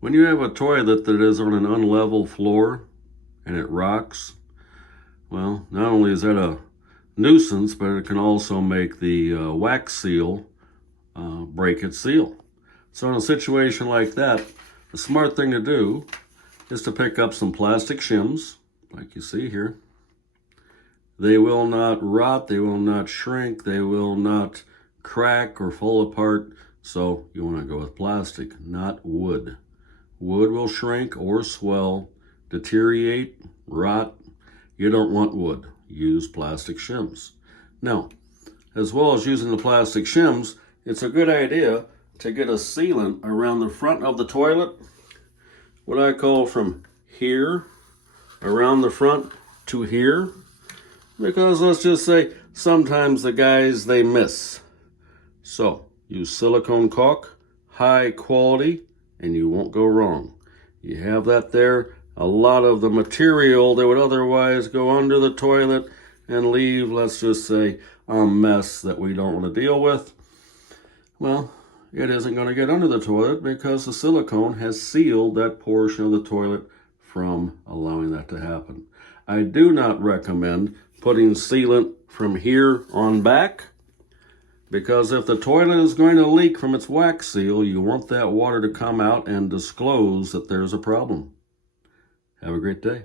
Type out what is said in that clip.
When you have a toilet that is on an unlevel floor and it rocks, well, not only is that a nuisance, but it can also make the wax seal break its seal. So in a situation like that, the smart thing to do is to pick up some plastic shims, like you see here. They will not rot, they will not shrink, they will not crack or fall apart. So you want to go with plastic, not wood. Wood will shrink or swell, deteriorate, rot. You don't want wood. Use plastic shims. Now, as well as using the plastic shims, it's a good idea to get a sealant around the front of the toilet, what I call from here, around the front to here, because let's just say sometimes the guys, they miss. So use silicone caulk, high quality, and you won't go wrong. You have that there, a lot of the material that would otherwise go under the toilet and leave, let's just say, a mess that we don't want to deal with. Well, it isn't going to get under the toilet because the silicone has sealed that portion of the toilet from allowing that to happen. I do not recommend putting sealant from here on back, because if the toilet is going to leak from its wax seal, you want that water to come out and disclose that there's a problem. Have a great day.